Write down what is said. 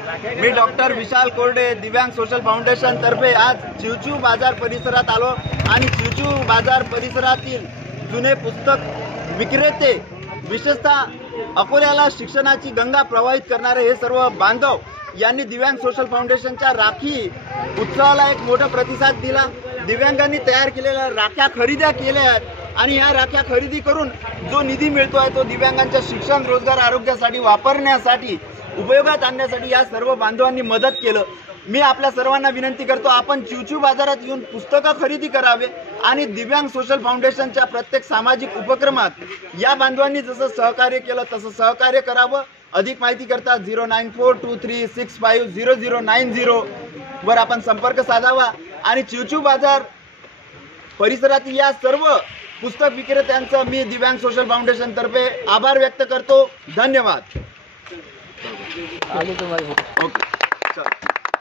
मी doctor विशाल कोरडे दिव्यांग social foundation तर्फे आज चिवचू बाजार परिसरात आलो आणि चिवचू बाजार परिसरातील जुने पुस्तक विक्रेते, विशेषतः अकोल्याला शिक्षणाची गंगा प्रवाहित करणारे हे सर्व बांधव यांनी दिव्यांग सोशल फाउंडेशनच्या राखी उत्सवाला एक मोठा प्रतिसाद दिला। दिव्यांगांनी तयार केलेल्या राख्या खरेदी केल्या आहेत आणि ह्या राख्या खरेदी करून जो निधी मिळतोय तो दिव्यांगांच्या शिक्षण, रोजगार, आरोग्यासाठी वापरण्यासाठी, उपयोगात आणण्यासाठी या सर्व बांधवांनी मदत केलं। मी आपल्या सर्वांना विनंती करतो, आपण चिवचू बाजारात येऊन पुस्तकं खरेदी करावे आणि दिव्यांग सोशल फाउंडेशनच्या प्रत्येक सामाजिक उपक्रमात या बांधवांनी जसं सहकार्य केलं तसं सहकार्य करावं। अधिक माहिती करता 094236500090 वर आपण संपर्क साधावा आणि चिवचू बाजार परिसरातील या सर्व पुस्तक विक्रेत्यांचा मी दिव्यांग सोशल फाउंडेशन तर्फे आभार व्यक्त करतो। धन्यवाद। आगे तो भाई। ओके।